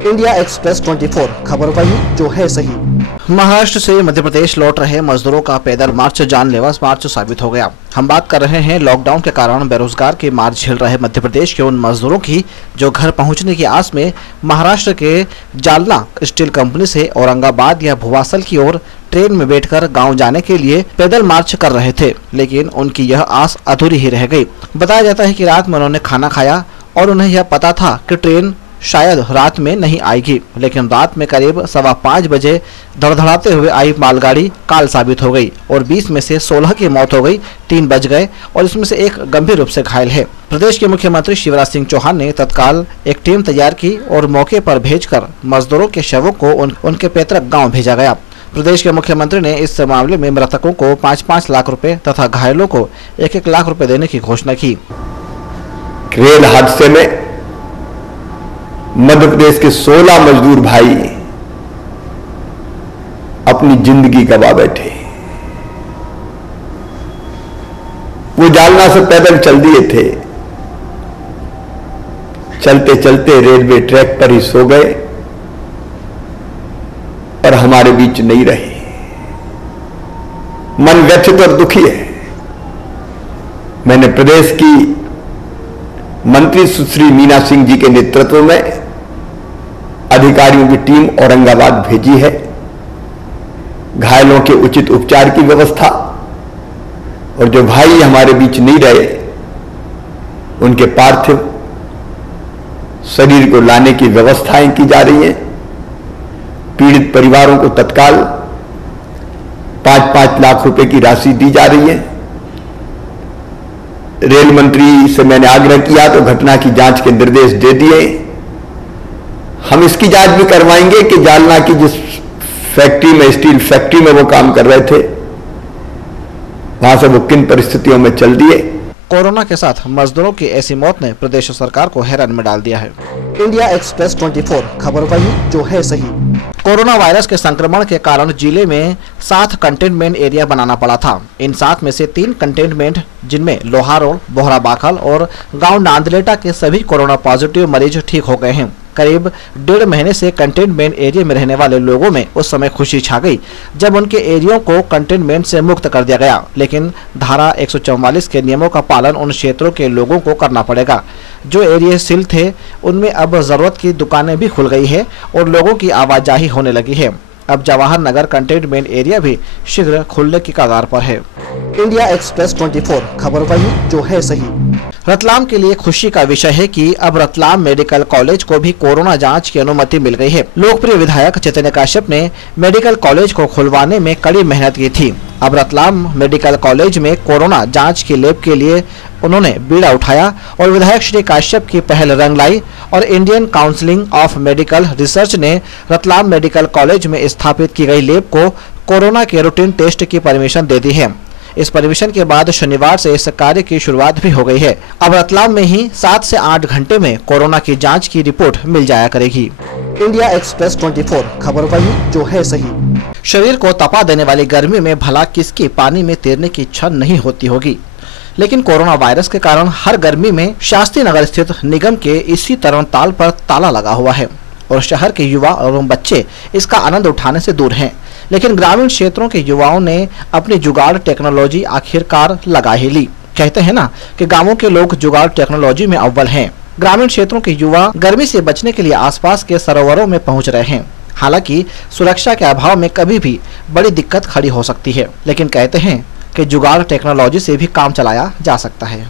India express 24 खबर वही जो है सही। महाराष्ट्र से मध्य प्रदेश लौट रहे मजदूरों का पैदल मार्च जानलेवा मार्च साबित हो गया। हम बात कर रहे हैं लॉकडाउन के कारण बेरोजगार की मार झेल रहे मध्य प्रदेश के उन मजदूरों की जो घर पहुंचने की आस में महाराष्ट्र के जालना स्टील कंपनी से औरंगाबाद या भुवासल की ओर ट्रेन में बैठकर गांव जाने के लिए पैदल मार्च कर रहे थे, लेकिन उनकी यह आस अधूरी ही रह गई। बताया जाता है कि रात में उन्होंने खाना खाया और उन्हें यह पता था कि ट्रेन शायद रात में नहीं आएगी, लेकिन रात में करीब 5:15 बजे धड़धड़ाते हुए आई मालगाड़ी काल साबित हो गई और 20 में से 16 की मौत हो गई, 3 बच गए और इसमें से एक गंभीर रूप से घायल है। प्रदेश के मुख्यमंत्री शिवराज सिंह चौहान ने तत्काल एक टीम तैयार की और मौके पर भेजकर मजदूरों के शवों को उनके पैतृक गाँव भेजा गया। प्रदेश के मुख्यमंत्री ने इस मामले में मृतकों को 5-5 लाख रुपए तथा घायलों को 1-1 लाख रुपए देने की घोषणा की। रेल हादसे में मध्य प्रदेश के 16 मजदूर भाई अपनी जिंदगी गवा बैठे। वो जालना से पैदल चल दिए थे, चलते चलते रेलवे ट्रैक पर ही सो गए और हमारे बीच नहीं रहे। मन व्यथित और दुखी है। मैंने प्रदेश की मंत्री सुश्री मीना सिंह जी के नेतृत्व में अधिकारियों की टीम औरंगाबाद भेजी है। घायलों के उचित उपचार की व्यवस्था और जो भाई हमारे बीच नहीं रहे उनके पार्थिव शरीर को लाने की व्यवस्थाएं की जा रही हैं। पीड़ित परिवारों को तत्काल 5-5 लाख रुपए की राशि दी जा रही है। रेल मंत्री से मैंने आग्रह किया तो घटना की जांच के निर्देश दे दिए। हम इसकी जांच भी करवाएंगे कि जालना की जिस फैक्ट्री में, स्टील फैक्ट्री में वो काम कर रहे थे, वहां से वो किन परिस्थितियों में चल दिए। कोरोना के साथ मजदूरों की ऐसी मौत ने प्रदेश सरकार को हैरान में डाल दिया है। इंडिया एक्सप्रेस 24 खबर वही जो है सही। कोरोना वायरस के संक्रमण के कारण जिले में 7 कंटेनमेंट एरिया बनाना पड़ा था। इन 7 में से 3 कंटेनमेंट जिनमें लोहारोल, बोहरा बाखल और गांव नांदलेटा के सभी कोरोना पॉजिटिव मरीज ठीक हो गए हैं। करीब 1.5 महीने से कंटेनमेंट एरिया में रहने वाले लोगों में उस समय खुशी छा गई जब उनके एरियो को कंटेनमेंट से मुक्त कर दिया गया, लेकिन धारा 144 के नियमों का पालन उन क्षेत्रों के लोगों को करना पड़ेगा। जो एरिया सील थे उनमें अब जरूरत की दुकानें भी खुल गई है और लोगों की आवाजाही होने लगी है। अब जवाहर नगर कंटेनमेंट एरिया भी शीघ्र खुलने की कगार पर है। इंडिया एक्सप्रेस 24 खबर वही जो है सही। रतलाम के लिए खुशी का विषय है कि अब रतलाम मेडिकल कॉलेज को भी कोरोना जांच की अनुमति मिल गई है। लोकप्रिय विधायक चैतन्य काश्यप ने मेडिकल कॉलेज को खुलवाने में कड़ी मेहनत की थी। अब रतलाम मेडिकल कॉलेज में कोरोना जांच की लैब के लिए उन्होंने बीड़ा उठाया और विधायक श्री काश्यप की पहल रंग लाई और Indian council of medical research ने रतलाम मेडिकल कॉलेज में स्थापित की गई लैब को कोरोना के रूटीन टेस्ट की परमिशन दे दी है। इस परमिशन के बाद शनिवार से इस कार्य की शुरुआत भी हो गई है। अब रतलाम में ही 7 से 8 घंटे में कोरोना की जांच की रिपोर्ट मिल जाया करेगी। इंडिया एक्सप्रेस 24 खबर वही जो है सही। शरीर को तपा देने वाली गर्मी में भला किसकी पानी में तैरने की इच्छा नहीं होती होगी, लेकिन कोरोना वायरस के कारण हर गर्मी में शास्त्री नगर स्थित निगम के इसी तरणताल पर ताला लगा हुआ है और शहर के युवा और बच्चे इसका आनंद उठाने से दूर हैं। लेकिन ग्रामीण क्षेत्रों के युवाओं ने अपनी जुगाड़ टेक्नोलॉजी आखिरकार लगा ही ली। कहते हैं ना कि गांवों के लोग जुगाड़ टेक्नोलॉजी में अव्वल हैं। ग्रामीण क्षेत्रों के युवा गर्मी से बचने के लिए आसपास के सरोवरों में पहुंच रहे हैं। हालांकि सुरक्षा के अभाव में कभी भी बड़ी दिक्कत खड़ी हो सकती है, लेकिन कहते हैं कि जुगाड़ टेक्नोलॉजी से भी काम चलाया जा सकता है।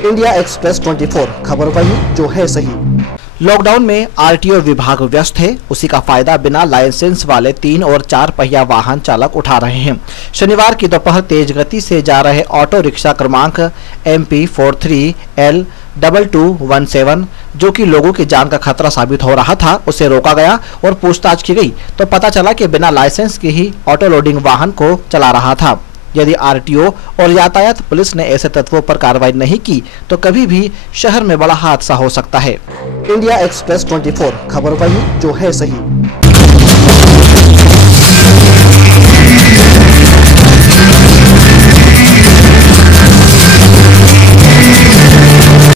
इंडिया एक्सप्रेस 24 खबर वही जो है सही। लॉकडाउन में आरटीओ विभाग व्यस्त है, उसी का फायदा बिना लाइसेंस वाले 3 और 4 पहिया वाहन चालक उठा रहे हैं। शनिवार की दोपहर तेज गति से जा रहे ऑटो रिक्शा क्रमांक MP43L 2217 जो कि लोगों की जान का खतरा साबित हो रहा था, उसे रोका गया और पूछताछ की गई तो पता चला कि बिना लाइसेंस के ही ऑटो लोडिंग वाहन को चला रहा था। यदि आरटीओ और यातायात पुलिस ने ऐसे तत्वों पर कार्रवाई नहीं की तो कभी भी शहर में बड़ा हादसा हो सकता है। इंडिया एक्सप्रेस 24 खबर वही जो है सही।